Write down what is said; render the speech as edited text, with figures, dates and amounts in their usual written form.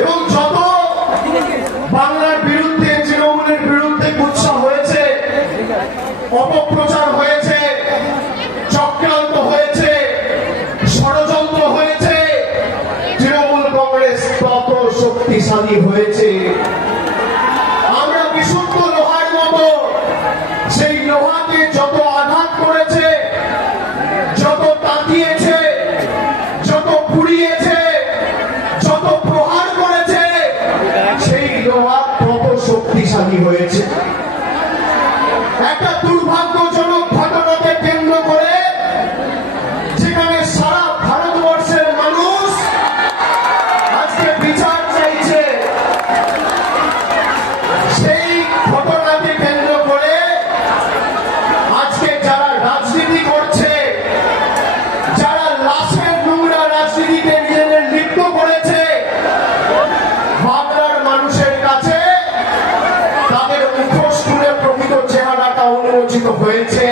এবং যত বাংলার বিরুদ্ধে তৃণমূলের বিরুদ্ধে কুৎসা হয়েছে, অপপ্রচার হয়েছে, চক্রান্ত হয়েছে, ষড়যন্ত্র হয়েছে, তৃণমূল কংগ্রেস তত শক্তিশালী হয়েছে। আমরা বিশুদ্ধ লোহার মতো, সেই লোহাকে যত আঘাত করেছে, যত তাকিয়েছে, যত পুড়িয়েছে, যত প্রহার করেছে, সেই লোহা তত শক্তিশালী হয়েছে। একটা দুর্ভাগ্যজনক ঘটনাকে কেন্দ্র করে যেখানে সারা ভারতবর্ষের মানুষ আজকে বিচার চাইছে, সেই ঘটনাকে কেন্দ্র করে আজকে যারা রাজনীতি করছে, যারা লাশের নোংরা রাজনীতিতে নিজেদের লিপ্ত করেছে, বাংলার মানুষের কাছে তাদের মুখোশ তুলে প্রকৃত চেহারাটা উন্মোচিত হয়েছে।